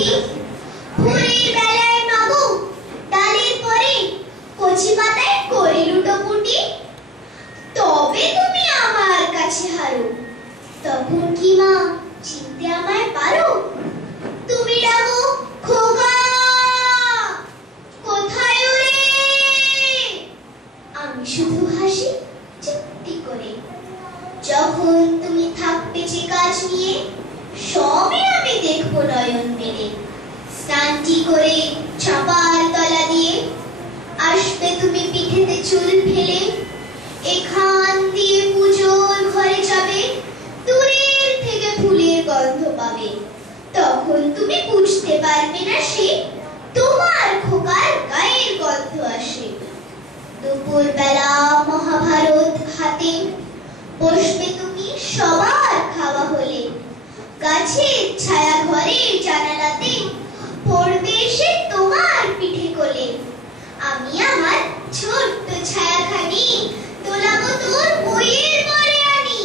ফুটি, ভোরের বেলায় মাগো ডালের পরে কচি পাতায় করে লুটোপুটি। তবে তুমি আমার কাছে হারো, তখন কি মা চিনতে আমায় পারো? তুমি ডাকো খোকা, কোথায় ওরে? আমি শুধু হাসি চুপটি করে। যখন তুমি থাকবে যে কাজ নিয়ে, সবই আমি দেখবো নয়ন মেলে। স্নানটি করে চাপার তলা দিয়ে আসবে তুমি পিঠেতে চুল ফেলে। এখান দিয়ে পুজোর ঘরে যাবে, দূরের থেকে ফুলের গন্ধ পাবে। তখন তুমি বুঝতে পারবে না সে তোমার খোকার গায়ের গন্ধ আসে। দুপুর বেলা মহাভারত হাতে বসবে তুমি সবার খাওয়া হলে। গাছের ছায়া ঘরে জানালাতে পড়বে এসে তোমার পিঠে কোলে। আমি আমার ছোট্ট ছায়াখানি দোলাবো তোর বইয়ের পরে আনি।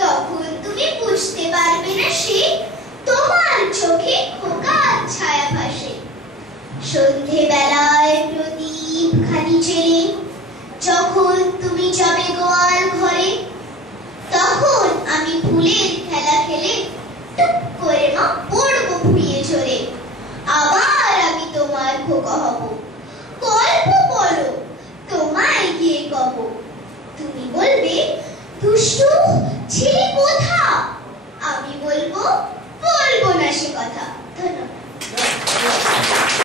তখন তুমি বুঝতে পারবে না সে তোমার চোখে খোকার ছায়া ভাসে। সন্ধে বেলায় প্রদীপ খানি জেলে যখন তুমি যাবে গোয়াল ঘরে, তখন আমি ফুলের খেলা খেলে টুক করে মা পড়বো ফুলিয়ে ঝরে। আবার আমি তোমার খোকা হব, গল্প বলো তোমায় গিয়ে কব। তুমি বলবে দুষ্টু ছেলে কোথা, আমি বলবো বলবো না সে কথা। ধন্যবাদ।